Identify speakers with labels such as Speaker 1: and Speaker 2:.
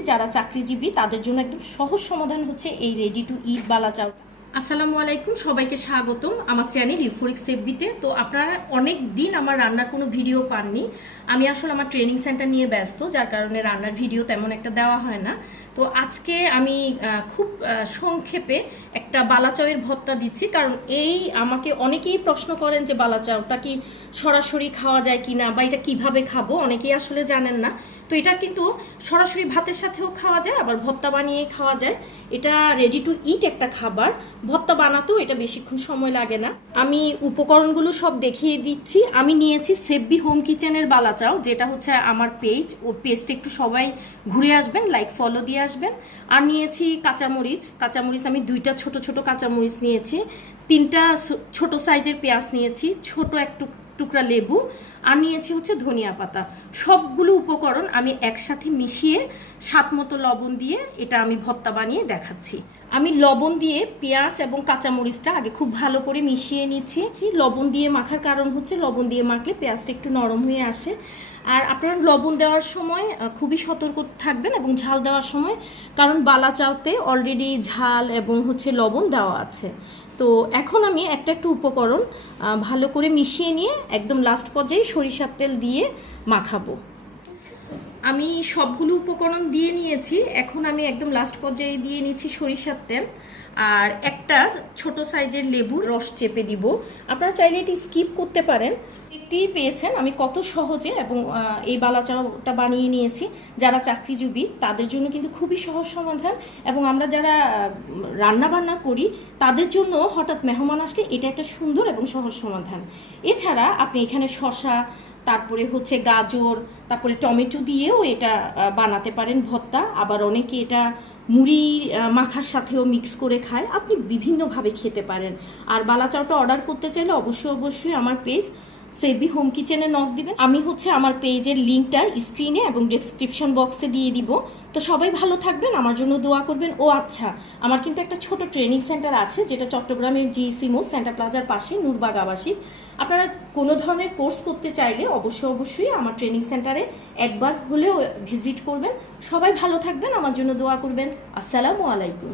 Speaker 1: যারা চাকরিজীবী, তাদের জন্য একদম সহজ সমাধান হচ্ছে এই রেডি টু ইট বালা চাউ আসসালামু আলাইকুম, সবাইকে স্বাগতম। আমার চ্যানেল ইউফোরিক সেফবিতে তো আপনারা অনেক দিন আমার রান্নার কোনো ভিডিও পাননি। আমি আসলে আমার ট্রেনিং সেন্টার নিয়ে ব্যস্ত, যার কারণে রান্নার ভিডিও তেমন একটা দেওয়া হয় না। তো আজকে আমি খুব সংক্ষেপে একটা বালাচাউয়ের ভত্তা দিচ্ছি। কারণ এই আমাকে অনেকেই প্রশ্ন করেন যে বালাচাউটা কি সরাসরি খাওয়া যায় কিনা বা এটা কীভাবে খাব? অনেকেই আসলে জানেন না। তো এটা কিন্তু সরাসরি ভাতের সাথেও খাওয়া যায়, আবার ভর্তা বানিয়ে খাওয়া যায়। এটা রেডি টু ইট একটা খাবার। ভর্তা বানাতেও এটা বেশিক্ষণ সময় লাগে না। আমি উপকরণগুলো সব দেখিয়ে দিচ্ছি। আমি নিয়েছি সেব্বি হোম কিচেনের বালাচাও, যেটা হচ্ছে আমার পেজ ও পেজটা একটু সবাই ঘুরে আসবেন লাইক ফলো দিয়ে আসবেন। আর নিয়েছি কাঁচামরিচ। কাঁচামরিচ আমি দুইটা ছোট ছোট কাঁচামরিচ নিয়েছি। তিনটা ছোট সাইজের পেঁয়াজ নিয়েছি। ছোট এক টুক- টুকরা লেবু। আর নিয়েছি হচ্ছে ধনিয়া পাতা। সবগুলো উপকরণ আমি একসাথে মিশিয়ে স্বাদ মতো লবণ দিয়ে এটা আমি ভর্তা বানিয়ে দেখাচ্ছি। আমি লবণ দিয়ে পেঁয়াজ এবং কাঁচামরিচটা আগে খুব ভালো করে মিশিয়ে নিচ্ছি। লবণ দিয়ে মাখার কারণ হচ্ছে লবণ দিয়ে মাখলে পেঁয়াজটা একটু নরম হয়ে আসে। আর আপনারা লবণ দেওয়ার সময় খুবই সতর্ক থাকবেন এবং ঝাল দেওয়ার সময়, কারণ বালা চাউতে অলরেডি ঝাল এবং হচ্ছে লবণ দেওয়া আছে। তো এখন আমি একটা একটু উপকরণ ভালো করে মিশিয়ে নিয়ে একদম লাস্ট পর্যায়ে সরিষার তেল দিয়ে মাখাবো। আমি সবগুলো উপকরণ দিয়ে নিয়েছি, এখন আমি একদম লাস্ট পর্যায়ে দিয়ে নিচ্ছি সরিষার তেল। আর একটা ছোট সাইজের লেবুর রস চেপে দিব। আপনারা চাইলে এটি স্কিপ করতে পারেন দেখতেই পেয়েছেন। আমি কত সহজে এবং এই বালাচাওটা বানিয়ে নিয়েছি। যারা চাকরিজীবী, তাদের জন্য কিন্তু খুবই সহজ সমাধান এবং আমরা যারা রান্না বান্না করি, তাদের জন্য হঠাৎ মেহমান আসলে এটা একটা সুন্দর এবং সহজ সমাধান। এছাড়া আপনি এখানে শশা তারপরে হচ্ছে গাজর, তারপরে টমেটো দিয়েও এটা বানাতে পারেন ভর্তা। আবার অনেকে এটা মুড়ি মাখার সাথেও মিক্স করে খায়। আপনি বিভিন্নভাবে খেতে পারেন। আর বালা বালাচাওটা অর্ডার করতে চাইলে অবশ্যই অবশ্যই আমার পেজ সেবি হোম কিচেনে নক দিবেন। আমি হচ্ছে আমার পেজের লিঙ্কটা স্ক্রিনে এবং ডেসক্রিপশন বক্সে দিয়ে দিব। তো সবাই ভালো থাকবেন, আমার জন্য দোয়া করবেন। ও আচ্ছা আমার কিন্তু একটা ছোট ট্রেনিং সেন্টার আছে, যেটা চট্টগ্রামের জি সিমো সেন্টার প্লাজার পাশে, নূরবাগ আবাসিক। আপনারা কোনো ধরনের কোর্স করতে চাইলে অবশ্যই অবশ্যই আমার ট্রেনিং সেন্টারে একবার হলেও ভিজিট করবেন। সবাই ভালো থাকবেন, আমার জন্য দোয়া করবেন। আসসালামু আলাইকুম।